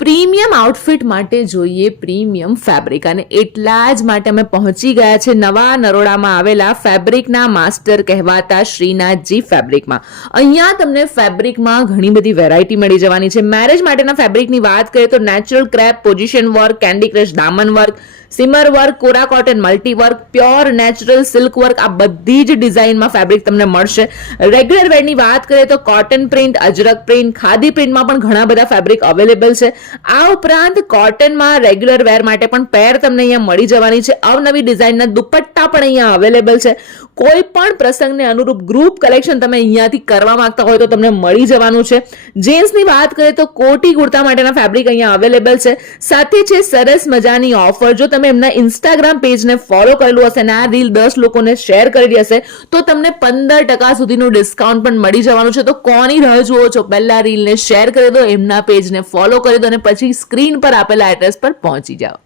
Premium outfit માટે જોઈએ premium fabric, અને એટલા જ માટે અમે પહોંચી ગયા છે નવા નરોડામાં આવેલા ફેબ્રિકના માસ્ટર કહેવાતા શ્રીનાથજી ફેબ્રિકમાં. અહીંયા તમને ફેબ્રિકમાં ઘણી બધી વેરાયટી મળી જવાની છે. મેરેજ માટેના ફેબ્રિકની વાત કરીએ તો natural crepe, position work, candy crush દામન વર્ક, સિમર વર્ક, કોરા cotton multi work, pure natural silk work, આ બધી જ ડિઝાઇનમાં ફેબ્રિક તમને મળશે. રેગ્યુલર વેરની વાત કરીએ તો કોટન પ્રિન્ટ, અજરક પ્રિન્ટ, ખાદી પ્રિન્ટમાં પણ ઘણા બધા ફેબ્રિક અવેલેબલ છે. આ ઉપરાંત કોટનમાં રેગ્યુલર વેર માટે પણ પેર તમને અહીંયા મળી જવાની છે. અવનવી ડિઝાઇનના દુપટ્ટા પણ અહીંયા અવેલેબલ છે. કોઈ પણ પ્રસંગને અનુરૂપ ગ્રુપ કલેક્શન તમે અહીંયાથી કરવા માંગતા હોય તો તમને મળી જવાનું છે. જેન્ટ્સની વાત કરીએ તો કોટી કુર્તા માટેના ફેબ્રિક અહીંયા અવેલેબલ છે. સાથે છે સરસ મજાની ઓફર. જો તમે એમના ઇન્સ્ટાગ્રામ પેજને ફોલો કરેલું હશે અને આ રીલ 10 લોકોને શેર કરેલી હશે તો તમને 15% સુધીનું ડિસ્કાઉન્ટ પણ મળી જવાનું છે. તો કોની રાહ જુઓ છો? પહેલા રીલને શેર કરી દો, એમના પેજને ફોલો કરી દો અને પછી સ્ક્રીન પર આપેલા એડ્રેસ પર પહોંચી જાઓ.